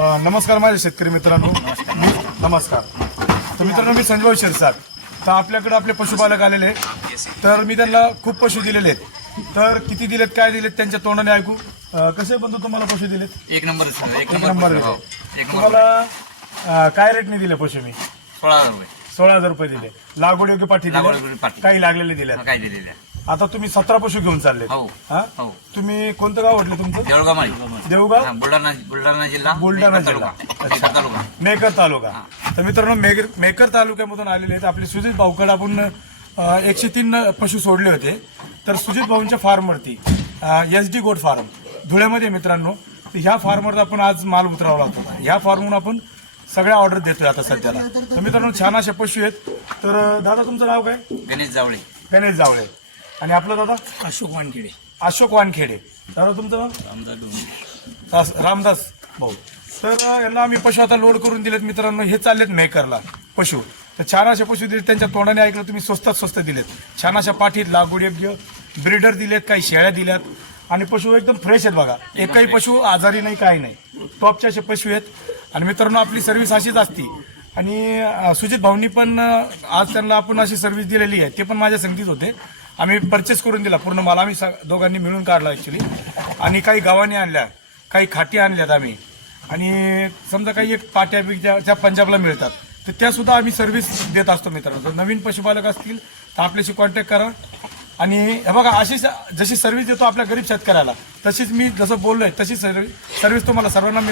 नमस्कार माझ्या शेतकरी मित्रांनो. मी नमस्कार. तर मित्रांनो मी संजय शिरसाट. तर आपल्याकडे आपले पशुपालक आलेले आहेत. तर मी त्यांना खूप पशु दिलेले आहेत. तर किती दिलेत काय दिलेत त्यांच्या तोंडाने ऐकू. अ, कसे बंधू तुम्हाला पशु दिलेत? एक नंबर सर. एक एक नंबर नंबर हो. एक नंबर तुम्हाला अ, काय रेटने दिले पशु मी? सोळा हजार रुपये. सोळा हजार रुपये दिले. लागवड योग्य पाठी लागवड दिले योग्य पाठी. काही लागलेले दिले हा, काय दिलेल्या आता तुम्ही सतरा पशु घेऊन चालले हो. हा? हो. तुम्ही कोणतं गाव म्हटलं तुमचं? देऊळगाव माळी देवगाव? हा, बुलढाणा बुलढाणा जिल्हा बुलढाणा मेकर जिल्हा. तालुका. अच्छा. मेकर तालुका. मेकर तालुका. तर मित्रांनो मेकर मेकर तालुक्यामधून आलेले आहेत आपले सुजित भाऊकडे आपण अ, एकशे तीन पशु सोडले होते. तर सुजित भाऊंच्या फार्मवरती एस डी गोट फार्म धुळ्यामध्ये मित्रांनो. तर ह्या फार्मवर आपण आज माल उतरावला होता ह्या फार्महून आपण सगळ्या ऑर्डर देतोय आता सध्याला. तर मित्रांनो छान असे पशु आहेत. तर अ, दादा तुमचं नाव काय? गणेश जावळे. गणेश जावळे. आणि आपलं दादा? अशोक वानखेडे. अशोक वानखेडे. दादा तुमचं नाव? दास- रामदास भाऊ. तर अ, यांना आम्ही पशु आता लोड करून दिलेत मित्रांनो. हे चाललेत मेकरला पशु. तर छान अशा पशु दिलेत. त्यांच्या तोंडाने ऐकलं तुम्ही स्वस्तात स्वस्त दिलेत. छान अशा पाठीत लागवड योग्य ब्रिडर दिलेत काही शेळ्या दिल्यात. आणि पशु एकदम फ्रेश आहेत बघा. एकही पशु आजारी नाही काही नाही. टॉपचे असे पशु आहेत. आणि मित्रांनो आपली सर्व्हिस अशीच असती. आणि अ, सुजित भाऊंनी पण अ, आज त्यांना आपण अशी सर्व्हिस दिलेली आहे. ते पण माझ्या संगतीत होते. आम्ही परचेस करून दिला. पूर्ण माल आम्ही स- दोघांनी मिळून काढला ॲक्च्युली आणि काही गावाने आणल्या. काही खाटी आणल्यात आम्ही. आणि समजा काही एक पाट्या बिट्या ज्या पंजाबला मिळतात. तर त्यासुद्धा आम्ही सर्व्हिस देत असतो मित्रांनो. जर नवीन पशुपालक असतील तर आपल्याशी कॉन्टॅक्ट करा. आणि हे बघा अशी स- जशी सर्व्हिस देतो आपल्या गरीब शेतकऱ्याला तशीच मी जसं बोललोय तशी सर्व्हिस सर्व्हिस तुम्हाला सर्वांना मिळेल.